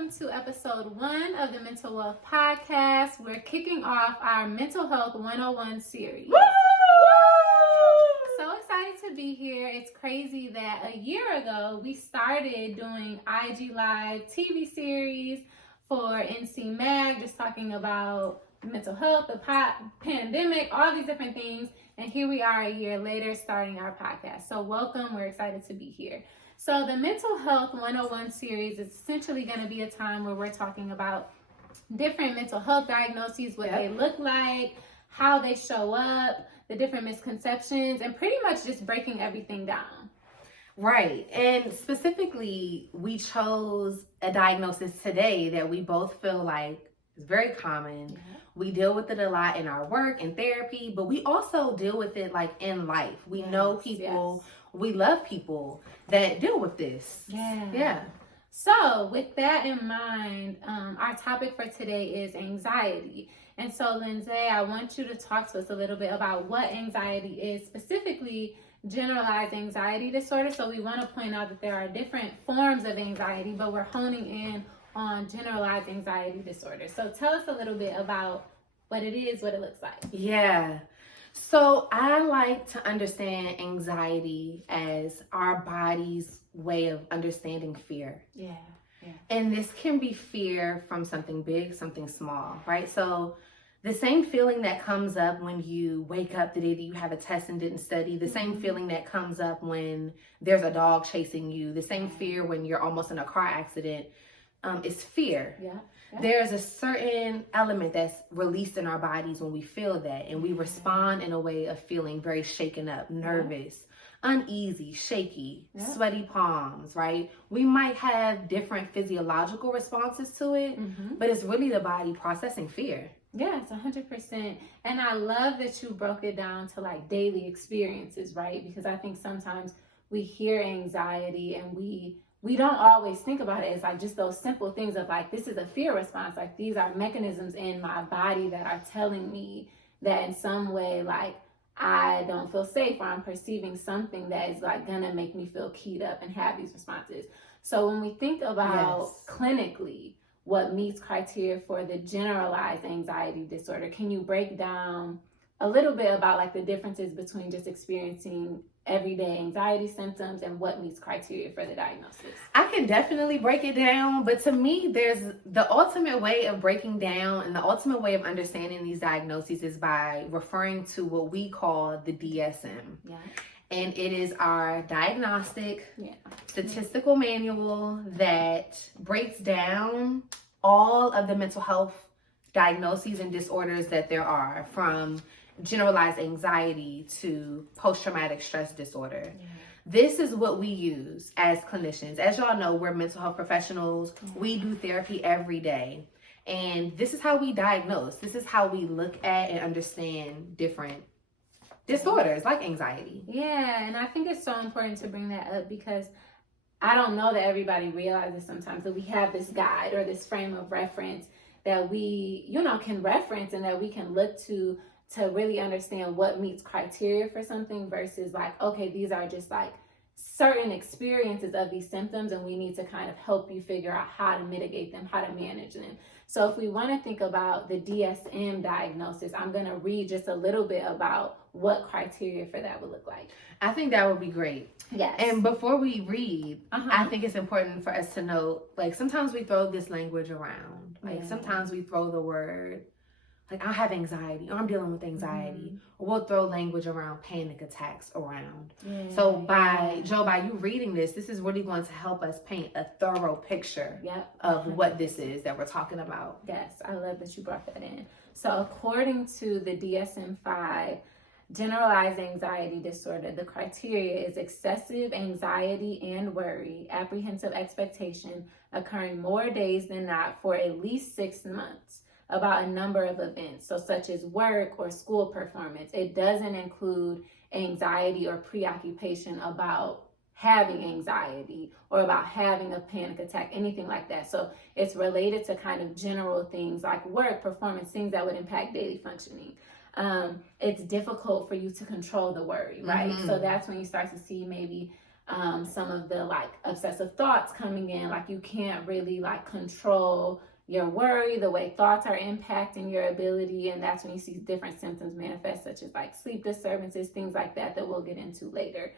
welcome to episode 1 of the Mental Wealth Podcast. We're kicking off our Mental Health 101 series. Woo! So excited to be here. It's crazy that a year ago we started doing IG Live TV series for NC Mag, just talking about mental health, the pandemic, all these different things. And here we are a year later starting our podcast. So welcome. We're excited to be here. So the Mental Health 101 series is essentially going to be a time where we're talking about different mental health diagnoses, what they look like, how they show up, the different misconceptions, and pretty much just breaking everything down. Right. And specifically, we chose a diagnosis today that we both feel like is very common. We deal with it a lot in our work and therapy, but we also deal with it like in life. We know people, we love people that deal with this. Yeah. So with that in mind, our topic for today is anxiety. And so, Lindsay, I want you to talk to us a little bit about what anxiety is, specifically generalized anxiety disorder. So we want to point out that there are different forms of anxiety, but we're honing in on generalized anxiety disorder. So tell us a little bit about what it is, what it looks like. Yeah. So I like to understand anxiety as our body's way of understanding fear. Yeah. And this can be fear from something big, something small, right? So the same feeling that comes up when you wake up the day that you have a test and didn't study, the same feeling that comes up when there's a dog chasing you, the same fear when you're almost in a car accident, is fear. There's a certain element that's released in our bodies when we feel that, and we respond in a way of feeling very shaken up, nervous, uneasy, shaky, sweaty palms, right? We might have different physiological responses to it, but it's really the body processing fear. Yes, 100%. And I love that you broke it down to like daily experiences, right? Because I think sometimes we hear anxiety and we don't always think about it as like just those simple things of like, this is a fear response. Like these are mechanisms in my body that are telling me that in some way, like I don't feel safe, or I'm perceiving something that is like gonna make me feel keyed up and have these responses. So when we think about clinically what meets criteria for the generalized anxiety disorder, can you break down a little bit about like the differences between just experiencing everyday anxiety symptoms and what meets criteria for the diagnosis? I can definitely break it down, but to me, there's the ultimate way of breaking down and the ultimate way of understanding these diagnoses is by referring to what we call the DSM. And it is our diagnostic statistical manual that breaks down all of the mental health diagnoses and disorders that there are, from generalized anxiety to post-traumatic stress disorder. This is what we use as clinicians. As y'all know, we're mental health professionals. We do therapy every day. And this is how we diagnose. This is how we look at and understand different disorders like anxiety. Yeah, and I think it's so important to bring that up because I don't know that everybody realizes sometimes that we have this guide or this frame of reference that we, can reference and that we can look to really understand what meets criteria for something versus like, okay, these are just like certain experiences of these symptoms and we need to kind of help you figure out how to mitigate them, how to manage them. So if we want to think about the DSM diagnosis, I'm going to read just a little bit about what criteria for that would look like. I think that would be great. Yes. And before we read, I think it's important for us to know, like sometimes we throw this language around. Like sometimes we throw the word, like I have anxiety, or I'm dealing with anxiety, or we'll throw language around panic attacks around. So by you reading this is really going to help us paint a thorough picture of what this is that we're talking about. Yes, I love that you brought that in. So according to the DSM-5, generalized anxiety disorder, the criteria is excessive anxiety and worry, apprehensive expectation occurring more days than not for at least 6 months about a number of events, so such as work or school performance. It doesn't include anxiety or preoccupation about having anxiety or about having a panic attack, anything like that. So it's related to kind of general things like work, performance, things that would impact daily functioning. It's difficult for you to control the worry, right? So that's when you start to see maybe some of the like obsessive thoughts coming in, like you can't really like control your worry, the way thoughts are impacting your ability, and that's when you see different symptoms manifest, such as like sleep disturbances, things like that we'll get into later.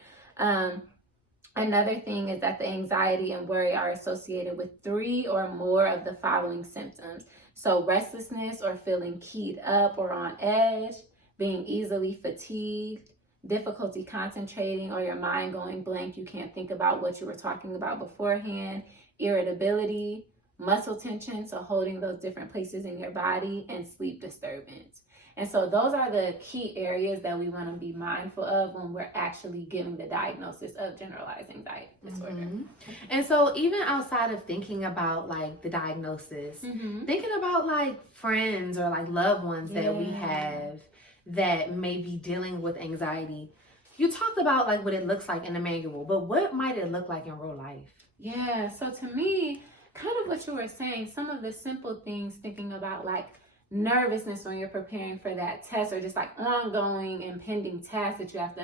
Another thing is that the anxiety and worry are associated with 3 or more of the following symptoms. So restlessness or feeling keyed up or on edge, being easily fatigued, difficulty concentrating or your mind going blank, you can't think about what you were talking about beforehand, irritability, muscle tension, so holding those different places in your body, and sleep disturbance. And so those are the key areas that we want to be mindful of when we're actually giving the diagnosis of generalized anxiety disorder. Mm-hmm. And so even outside of thinking about like the diagnosis, thinking about like friends or like loved ones that we have that may be dealing with anxiety, you talked about like what it looks like in the manual, but what might it look like in real life? Yeah, so to me, kind of what you were saying, some of the simple things, thinking about like nervousness when you're preparing for that test, or just like ongoing impending tasks that you have to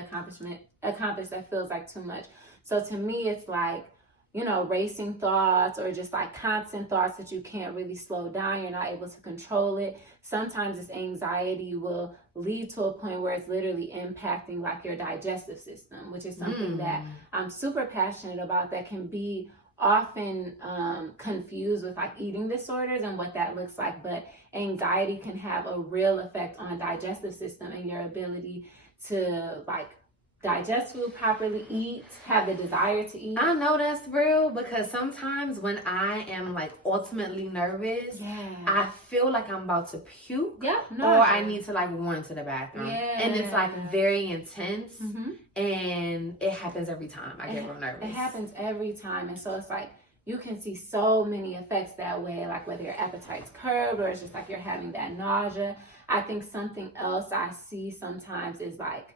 accomplish that feels like too much. So to me, it's like, you know, racing thoughts or just like constant thoughts that you can't really slow down. You're not able to control it. Sometimes this anxiety will lead to a point where it's literally impacting like your digestive system, which is something that I'm super passionate about, that can be often confused with like eating disorders and what that looks like. But anxiety can have a real effect on digestive system and your ability to like digest food properly, eat, have the desire to eat. I know that's real, because sometimes when I am like ultimately nervous, I feel like I'm about to puke, or I need to like run to the bathroom, and it's like very intense, and it happens every time I get real nervous. It happens every time, and so it's like you can see so many effects that way, like whether your appetite's curbed or it's just like you're having that nausea. I think something else I see sometimes is like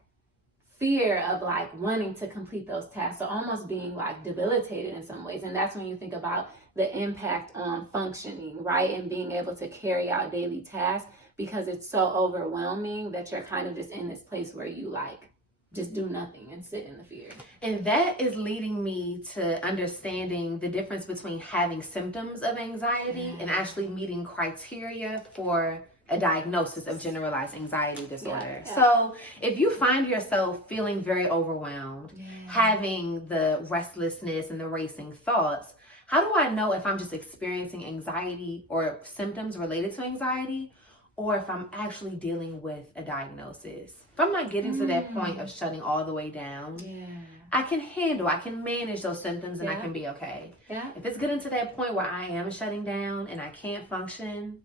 fear of like wanting to complete those tasks, so almost being like debilitated in some ways. And that's when you think about the impact on functioning, right, and being able to carry out daily tasks, because it's so overwhelming that you're kind of just in this place where you like just do nothing and sit in the fear. And that is leading me to understanding the difference between having symptoms of anxiety and actually meeting criteria for a diagnosis of generalized anxiety disorder. So if you find yourself feeling very overwhelmed, having the restlessness and the racing thoughts, how do I know if I'm just experiencing anxiety or symptoms related to anxiety, or if I'm actually dealing with a diagnosis? If I'm not getting to that point of shutting all the way down, I can manage those symptoms and I can be okay. If it's getting to that point where I am shutting down and I can't function,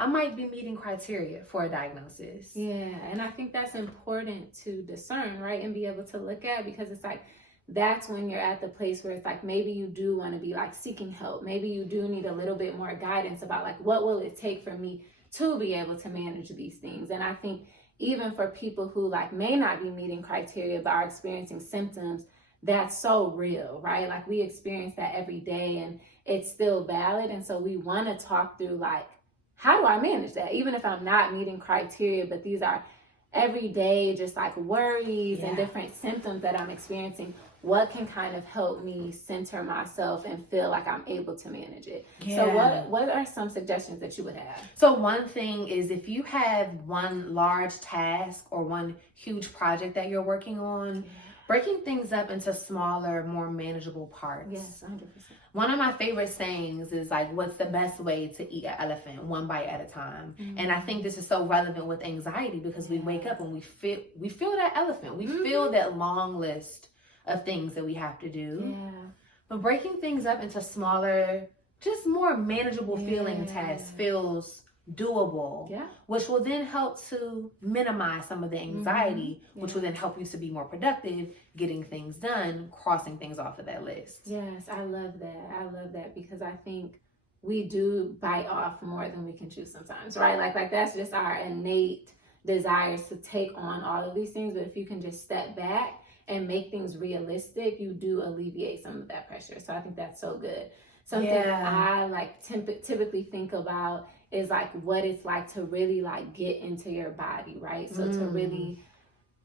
I might be meeting criteria for a diagnosis. And I think that's important to discern, right? And be able to look at, because it's like, that's when you're at the place where it's like, maybe you do want to be like seeking help. Maybe you do need a little bit more guidance about like, what will it take for me to be able to manage these things? And I think even for people who like may not be meeting criteria but are experiencing symptoms, that's so real, right? Like we experience that every day and it's still valid. And so we want to talk through like, how do I manage that? Even if I'm not meeting criteria, but these are everyday just like worries and different symptoms that I'm experiencing, what can kind of help me center myself and feel like I'm able to manage it? So what are some suggestions that you would have? So one thing is, if you have one large task or one huge project that you're working on, breaking things up into smaller, more manageable parts. 100%. One of my favorite sayings is like, what's the best way to eat an elephant? One bite at a time. And I think this is so relevant with anxiety, because we wake up and we feel that elephant. We feel that long list of things that we have to do. But breaking things up into smaller, just more manageable feeling tasks feels doable, which will then help to minimize some of the anxiety, which will then help you to be more productive, getting things done, crossing things off of that list. Yes, I love that because I think we do bite off more than we can chew sometimes, right? Like that's just our innate desires to take on all of these things. But if you can just step back and make things realistic, you do alleviate some of that pressure. So I think that's so good. Something I like typically think about is like what it's like to really like get into your body, right? So to really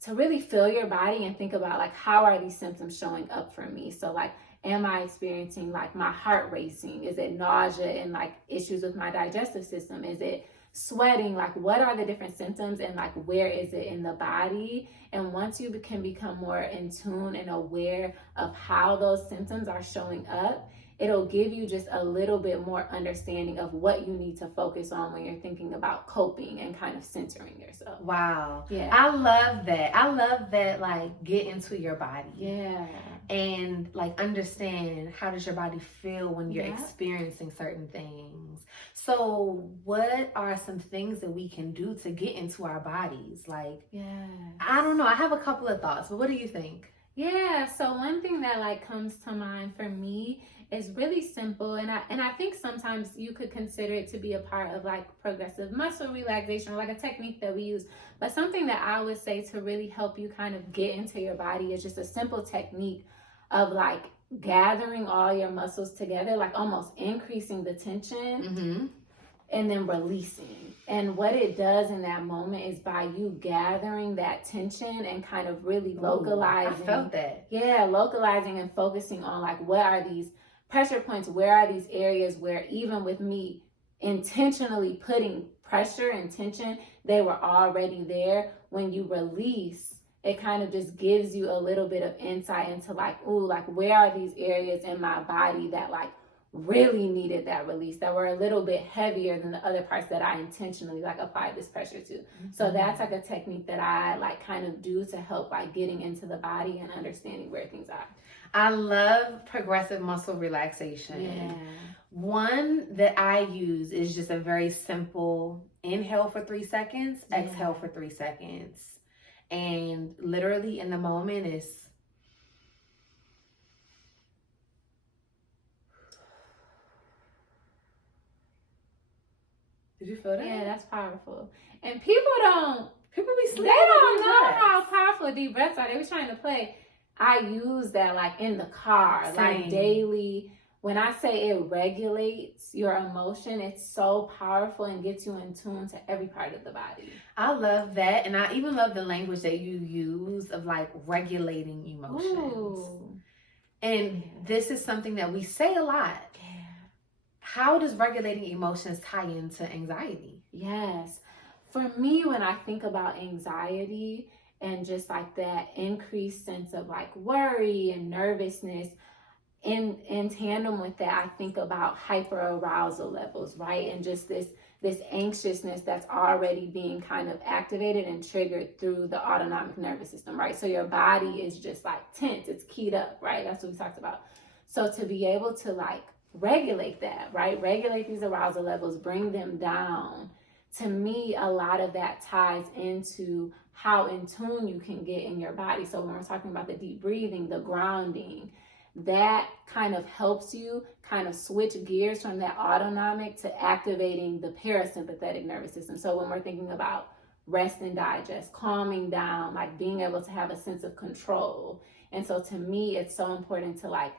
to really feel your body and think about like, how are these symptoms showing up for me? So like, am I experiencing like my heart racing? Is it nausea and like issues with my digestive system? Is it sweating? Like, what are the different symptoms and like, where is it in the body? And once you can become more in tune and aware of how those symptoms are showing up, it'll give you just a little bit more understanding of what you need to focus on when you're thinking about coping and kind of centering yourself. Wow. Yeah. I love that. I love that, like, get into your body. Yeah. And like understand, how does your body feel when you're experiencing certain things. So what are some things that we can do to get into our bodies? Like, I don't know. I have a couple of thoughts, but what do you think? Yeah, so one thing that like comes to mind for me is really simple, and I think sometimes you could consider it to be a part of like progressive muscle relaxation or like a technique that we use. But something that I would say to really help you kind of get into your body is just a simple technique of like gathering all your muscles together, like almost increasing the tension and then releasing. And what it does in that moment is by you gathering that tension and kind of really localizing. I felt that. Yeah, localizing and focusing on like, what are these pressure points? Where are these areas where even with me intentionally putting pressure and tension, they were already there. When you release, it kind of just gives you a little bit of insight into like, ooh, like where are these areas in my body that like really needed that release, that were a little bit heavier than the other parts that I intentionally like applied this pressure to. So that's like a technique that I like kind of do to help like getting into the body and understanding where things are. I love progressive muscle relaxation. Yeah. One that I use is just a very simple inhale for 3 seconds, exhale for 3 seconds. And literally in the moment is Did you feel that? Yeah, that's powerful. And people be sleeping. They don't know how powerful deep breaths are. They were trying to play. I use that like in the car, like daily. When I say it regulates your emotion, it's so powerful and gets you in tune to every part of the body. I love that. And I even love the language that you use of like regulating emotions. Ooh. And this is something that we say a lot. How does regulating emotions tie into anxiety? Yes. For me, when I think about anxiety and just like that increased sense of like worry and nervousness, in tandem with that, I think about hyperarousal levels, right? And just this anxiousness that's already being kind of activated and triggered through the autonomic nervous system, right? So your body is just like tense, it's keyed up, right? That's what we talked about. So to be able to like regulate that, right? Regulate these arousal levels, bring them down. To me, a lot of that ties into how in tune you can get in your body. So when we're talking about the deep breathing, the grounding, that kind of helps you kind of switch gears from that autonomic to activating the parasympathetic nervous system. So when we're thinking about rest and digest, calming down, like being able to have a sense of control. And so to me, it's so important to like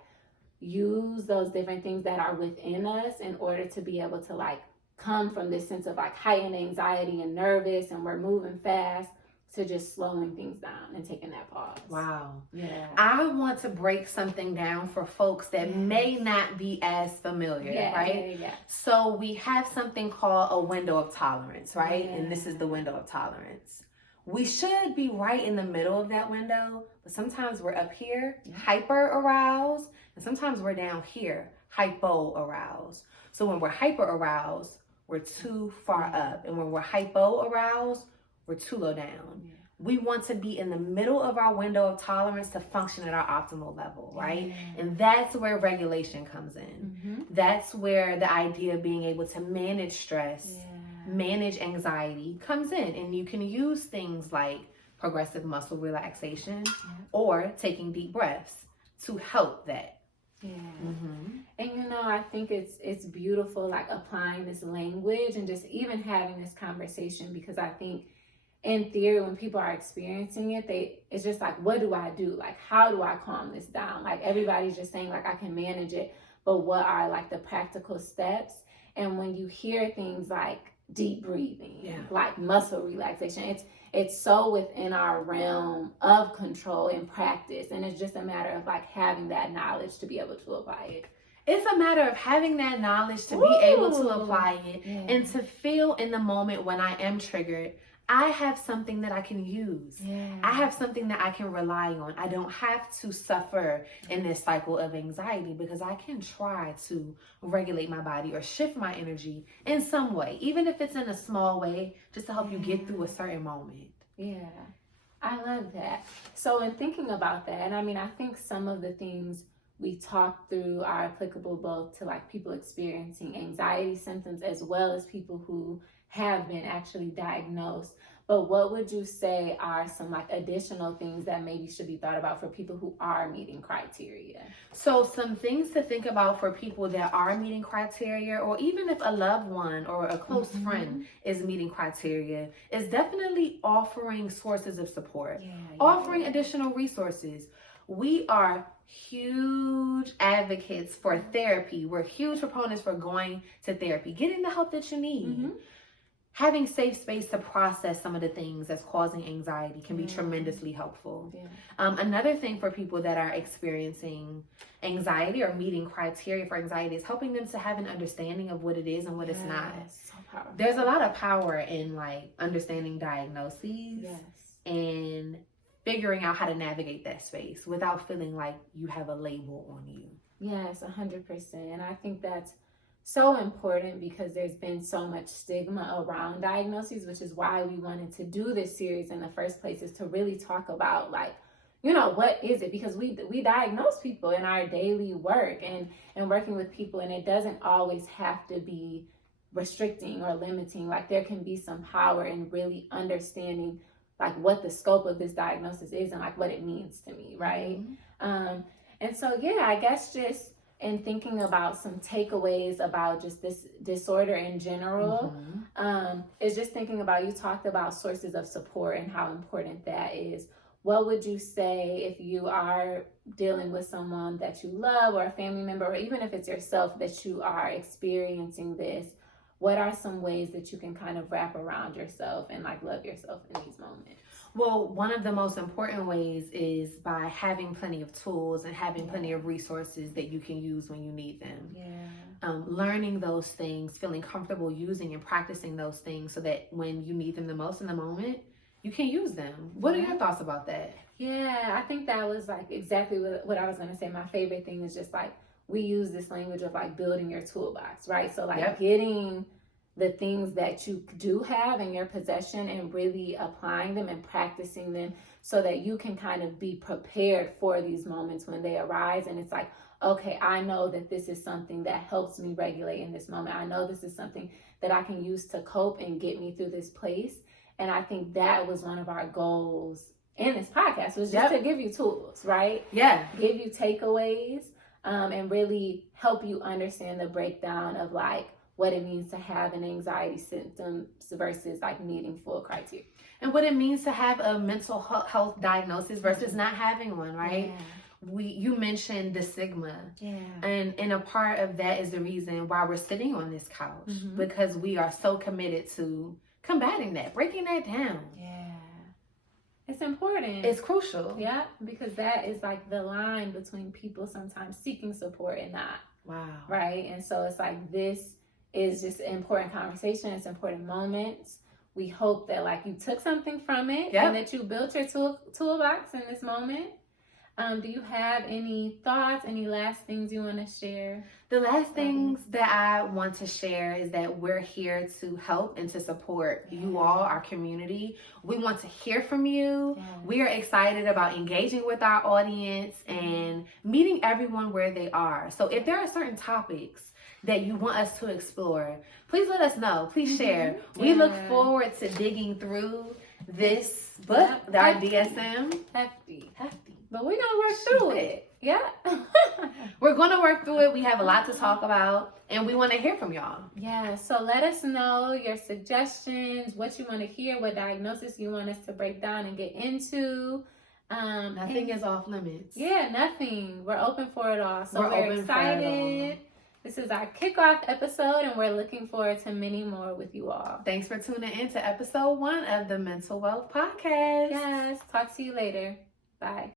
use those different things that are within us in order to be able to like come from this sense of like heightened anxiety and nervous and we're moving fast to just slowing things down and taking that pause. Wow. Yeah. I want to break something down for folks that may not be as familiar, right? Yeah. So we have something called a window of tolerance, right? And this is the window of tolerance. We should be right in the middle of that window, but sometimes we're up here, hyper aroused, and sometimes we're down here, hypo aroused. So when we're hyper aroused, we're too far up. And when we're hypo aroused, we're too low down. We want to be in the middle of our window of tolerance to function at our optimal level, right? And that's where regulation comes in. That's where the idea of being able to manage stress, manage anxiety comes in. And you can use things like progressive muscle relaxation or taking deep breaths to help that. And you know, I think it's beautiful like applying this language and just even having this conversation, because I think in theory, when people are experiencing it, it's just like, what do I do? Like, how do I calm this down? Like, everybody's just saying like, I can manage it, but what are like the practical steps? And when you hear things like deep breathing, like muscle relaxation, it's so within our realm of control and practice. And it's just a matter of like having that knowledge to be able to apply it. It's a matter of having that knowledge to be able to apply it and to feel in the moment when I am triggered, I have something that I can use. I have something that I can rely on. I don't have to suffer in this cycle of anxiety because I can try to regulate my body or shift my energy in some way, even if it's in a small way, just to help you get through a certain moment. Yeah, I love that. So in thinking about that, and I mean, I think some of the things we talked through are applicable both to like people experiencing anxiety symptoms as well as people who have been actually diagnosed. But what would you say are some like additional things that maybe should be thought about for people who are meeting criteria? So some things to think about for people that are meeting criteria, or even if a loved one or a close friend is meeting criteria, is definitely offering sources of support, offering additional resources. We are huge advocates for therapy. We're huge proponents for going to therapy, getting the help that you need. Having safe space to process some of the things that's causing anxiety can be tremendously helpful. Another thing for people that are experiencing anxiety or meeting criteria for anxiety is helping them to have an understanding of what it is and what it's not. So powerful. There's a lot of power in like understanding diagnoses and figuring out how to navigate that space without feeling like you have a label on you. Yes, 100%. And I think that's so important because there's been so much stigma around diagnoses, which is why we wanted to do this series in the first place, is to really talk about like, you know, what is it? Because we diagnose people in our daily work and working with people, and it doesn't always have to be restricting or limiting. Like there can be some power in really understanding like what the scope of this diagnosis is and like what it means to me, right? And so I guess just in thinking about some takeaways about just this disorder in general, is just thinking about, you talked about sources of support and how important that is. What would you say if you are dealing with someone that you love or a family member, or even if it's yourself that you are experiencing this? What are some ways that you can kind of wrap around yourself and like love yourself in these moments? Well, one of the most important ways is by having plenty of tools and having plenty of resources that you can use when you need them. Learning those things, feeling comfortable using and practicing those things so that when you need them the most in the moment, you can use them. What are your thoughts about that? I think that was like exactly what I was going to say. My favorite thing is just like, we use this language of like building your toolbox, right? So like getting the things that you do have in your possession and really applying them and practicing them so that you can kind of be prepared for these moments when they arise. And it's like, okay, I know that this is something that helps me regulate in this moment. I know this is something that I can use to cope and get me through this place. And I think that was one of our goals in this podcast, was just to give you tools, right? Give you takeaways. And really help you understand the breakdown of like what it means to have an anxiety symptom versus like meeting full criteria. And what it means to have a mental health diagnosis versus not having one, right? You mentioned the stigma. And a part of that is the reason why we're sitting on this couch, because we are so committed to combating that, breaking that down. It's important. It's crucial. Because that is like the line between people sometimes seeking support and not. Right? And so it's like, this is just an important conversation. It's important moments. We hope that like you took something from it and that you built your toolbox in this moment. Do you have any thoughts, any last things you want to share? The last things that I want to share is that we're here to help and to support you all, our community. We want to hear from you. We are excited about engaging with our audience and meeting everyone where they are. So if there are certain topics that you want us to explore, please let us know. Please share. We look forward to digging through this book, our DSM. Hefty. But we're going to work through it. We're going to work through it. We have a lot to talk about, and we want to hear from y'all. So let us know your suggestions, what you want to hear, what diagnosis you want us to break down and get into. Nothing is off limits. Nothing. We're open for it all. So we're excited This is our kickoff episode, and we're looking forward to many more with you all. Thanks for tuning in to episode 1 of the Mental Wealth Podcast. Yes. Talk to you later. Bye.